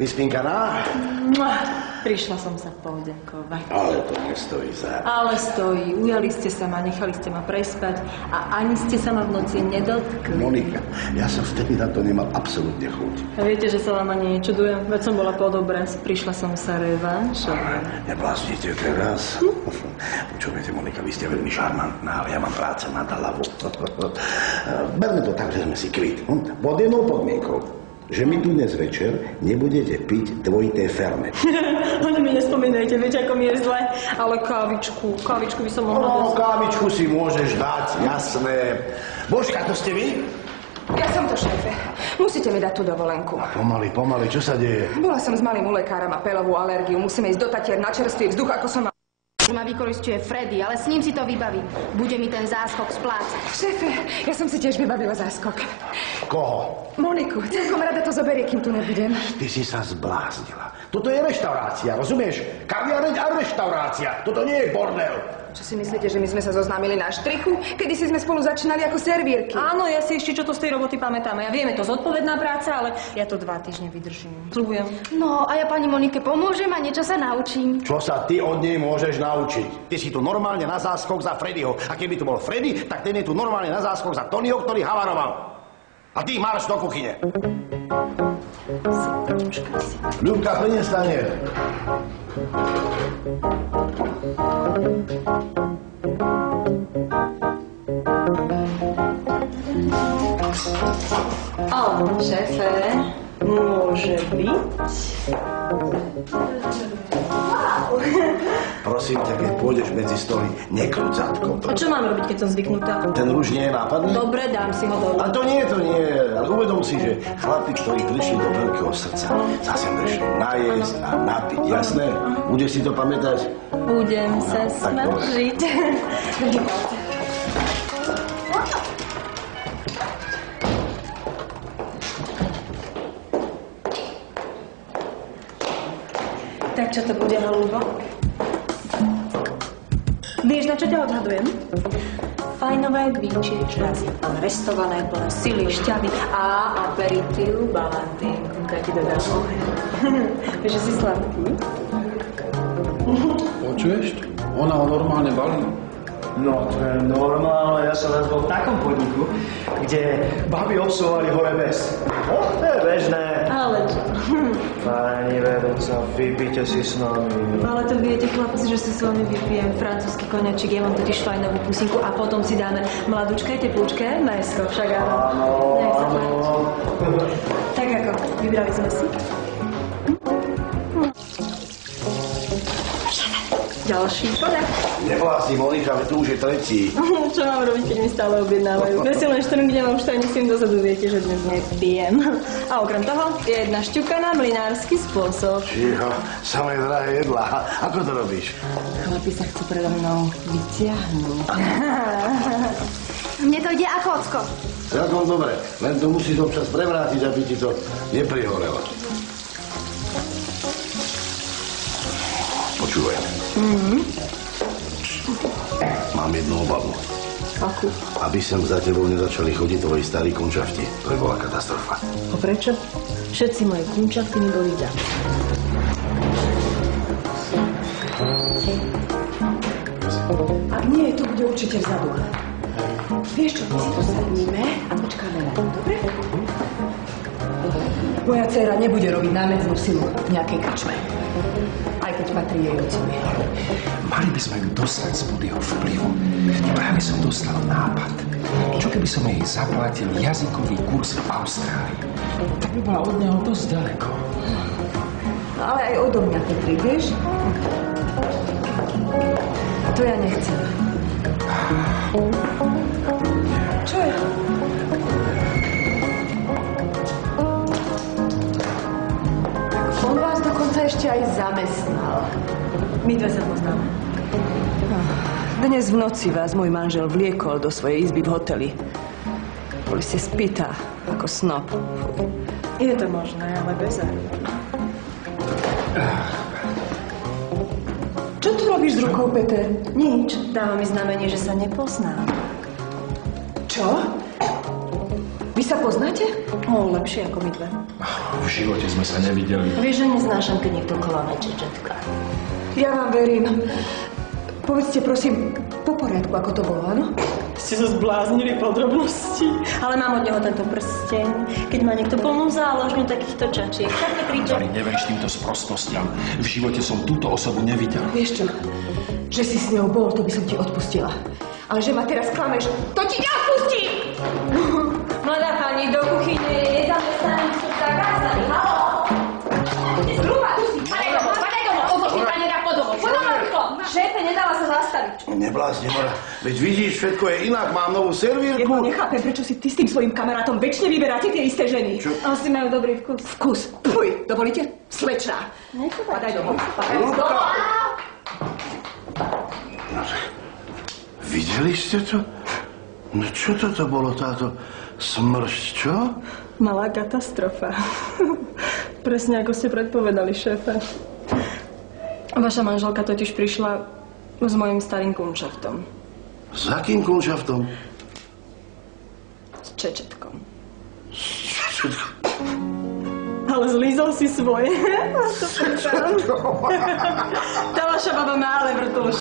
Vyspinkaná? Prišla som sa poďakovať. Ale to nestojí za... Ale stojí. Ujali ste sa ma, nechali ste ma prespať a ani ste sa ma v noci nedotkli. Monika, ja som vtedy na to nemal absolútne chuť. A viete, že sa vám ani nečudujem? Veď som bola pod obraz. Prišla som sa revanšovať. Nebláznite teraz. Počúvajte, Monika, vy ste veľmi šarmantná, ale ja mám práce na hlavu. Berme to tak, že sme si kvit. Pod jednou podmienkou. Že mi tu dnes večer nebudete piť dvojité fernet. Ani mi nespomínajte, viete, ako mi je zle. Ale kávičku by som mohla dať. Kávičku si môžeš dať, jasné. Božka, to ste vy? Ja som to, šéfe. Musíte mi dať tú dovolenku. Pomaly, čo sa deje? Bola som s malým u lekára, má peľovú alergiu. Musíme ísť do Tatier na čerstvý vzduch, ako som mal. Ma vykoristuje Freddy, ale s ním si to vybaví. Bude mi ten záskok splácať. Šéfe, ja som si tiež vybavila záskok. Koho? Moniku, celkom rada to zoberie, kým tu nebudem. Ty si sa zbláznila. Toto je reštaurácia, rozumieš? Kaviareň a reštaurácia. Toto nie je bordel. Čo si myslíte, že my sme sa zoznámili na štrichu? Kedy si sme spolu začínali ako servírky? Áno, ja si ešte čo to z tej roboty pamätám. Ja viem, je to zodpovedná práca, ale ja to 2 týždne vydržím. Sľubujem. No, a ja pani Monike pomôžem a niečo sa naučím. Čo sa ty od nej môžeš naučiť? Ty si tu normálne na záskok za Freddyho. A keby tu bol Freddy, tak ten je tu normálne na záskok za Tonyho, ktorý havaroval. A ty marš do kuchyne. Ľubka, prinies tanier. Šéfe, môže byť? Prosím ťa, keď pôjdeš medzi stoly, nekľúď zadkom. A čo mám robiť, keď som zvyknutá? Ten rúž nie je nápadný? Dobre, dám si ho dole. A to nie. Ale uvedom si, že chlapi, ktorí prišli do veľkého srdca, sa sem prišli najesť a napiť, jasné? Budeš si to pamätať? Budem sa snažiť. Tak čo to bude, Halúbo? Vieš, na čo ťa odhadujem? Fajnové dvíčie črazy, restované plné sily, šťavy a aperitív balantínku. Kaj ti dodám oheň. Vieš, že si sladký? Počuješ? Ona ho normálne balí. No, to je normálne. Ja som raz bol v takom podniku, kde baby obsluhovali hore bez. To je bežné. Ale čo? Pani vedúca, vypíte si s nami. Ale to viete, chlapci, že si s vami vypijem francúzsky koňačik, ja mám totiž fajnovú pusinku a potom si dáme mladúčke, teplúčke, mesko, však áno. Nech sa páči. Tak ako, vybrali sme si? Ďalší koňak. Neblázni, Monika, veď tu už je tretí. Čo mám robiť, keď mi stále objednávajú? Ja si len štrngnem a už to ani s tým dozadu viete, že dnes nepijem. A okrem toho je jedna šťuka na mlinársky spôsob. Čiho, samé drahé jedlá. Ako to robíš? Chlapi sa chcú predo mnou vyťahnuť. Mne to ide ako ocko. Celkom dobre, len to musíš občas prevrátiť, aby ti to neprihorelo. Počúvaj. Mám jednu obavu. Akú? Aby sem za tebou nezačali chodiť tvoji starí kunčafti. To by bola katastrofa. A prečo? Všetci moje kunčafty mi boli za. Ak nie, to bude určite vzadu. Vieš čo, my si to sadníme a počkáme na to, dobre? Moja dcéra nebude robiť námedznú silu v nejakej krčme. Aj keď patrí jej otcovi. Mali by sme ju dostať spod jeho vplyvu. Práve som dostal nápad. Čo keby som jej zaplatil jazykový kurz v Austrálii? Tak by bola od neho dosť ďaleko. Ale aj odo mňa, Petri, vieš? To ja nechcem. Čo je? On vás dokonca ešte aj zamestnal. My dve sa poznáme. Dnes v noci vás môj manžel vliekol do svojej izby v hoteli. Boli ste spýta, ako snop. Je to možné, ale bez Čo tu robíš s rukou, Peter? Nič. Dáva mi znamenie, že sa nepoznám. Čo? Vy Vy sa poznáte? Lepšie ako my dve. V živote sme sa nevideli. Vieš, že neznášam, keď niekto klame, čečetka. Ja vám verím. Povedzte, prosím, po poriadku, ako to bolo, áno? Ste sa zbláznili podrobnosti. Ale mám od neho tento prsteň. Keď má niekto plnú záložňu takýchto čačiek, tak nekričia. Mari, neveríš týmto sprostostiam. V živote som túto osobu nevidel. Vieš čo? Že si s ňou bol, to by som ti odpustila. Ale že ma teraz klameš, to ti neodpustím! Mladá pani, do kuchyne je nezamestnaný sú zakázaný. Haló! Zhruba, tu si, padaj domov, odložte taniera po domov. Podľa rýchlo! Šéfe, nedala sa zastaviť. Neblázni, Nora. Veď vidíš, všetko je inak. Mám novú servírku. Ja nechápem, prečo si ty s tým svojím kamarátom väčšine vyberáte tie isté ženy. Čo? Asi majú dobrý vkus. Vkus. Fuj, dovolíte? Slečná. Nech sa Padaj páči. domov. Padaj domov. No tak, videli ste to? No čo toto bolo, táto smršť, čo? Malá katastrofa. Presne ako ste predpovedali, šéfe. Vaša manželka totiž prišla s mojím starým kunšaftom. S akým kunšaftom? S čečetkom. Všetko. Ale zlízol si svoje. Tá vaša baba má ale vrtulš.